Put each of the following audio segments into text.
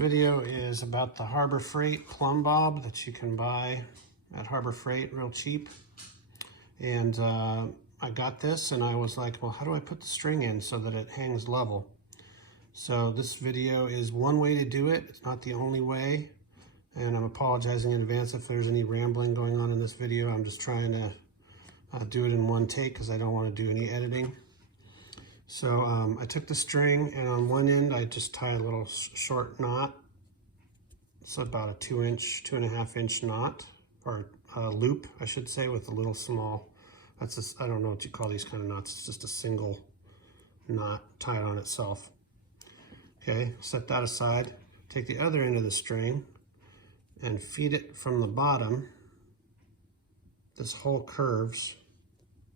video is about the Harbor Freight Plumb Bob that you can buy at Harbor Freight real cheap. And I got this and I was like, well, how do I put the string in so that it hangs level? So this video is one way to do it. It's not the only way. And I'm apologizing in advance if there's any rambling going on in this video. I'm just trying to do it in one take because I don't want to do any editing. So I took the string and on one end I just tied a little short knot. It's about a 2.5 inch knot, or loop, I should say, with a little small, that's just, I don't know what you call these kind of knots. It's just a single knot tied on itself. Okay, set that aside. Take the other end of the string and feed it from the bottom. This hole curves.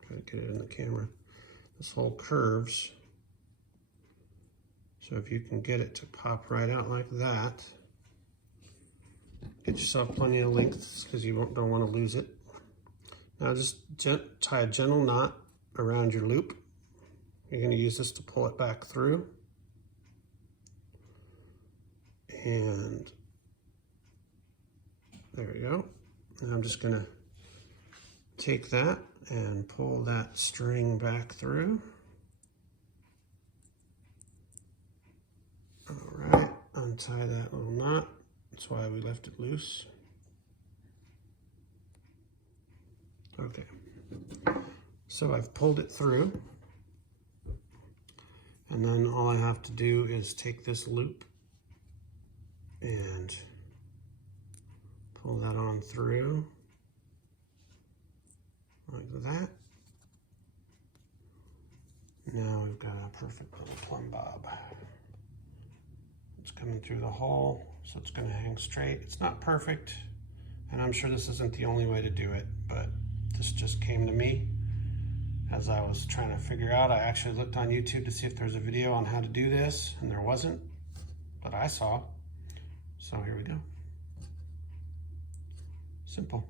Try to get it in the camera. This hole curves. So if you can get it to pop right out like that, get yourself plenty of length because you don't want to lose it. Now just tie a gentle knot around your loop. You're going to use this to pull it back through. And there we go. And I'm just going to take that and pull that string back through. All right, untie that little knot. That's why we left it loose. Okay, so I've pulled it through. And then all I have to do is take this loop and pull that on through like that. Now we've got a perfect little plumb bob. It's coming through the hole, so it's going to hang straight. It's not perfect, and I'm sure this isn't the only way to do it, but this just came to me as I was trying to figure out. I actually looked on YouTube to see if there's a video on how to do this, and there wasn't, but I saw. So here we go. Simple.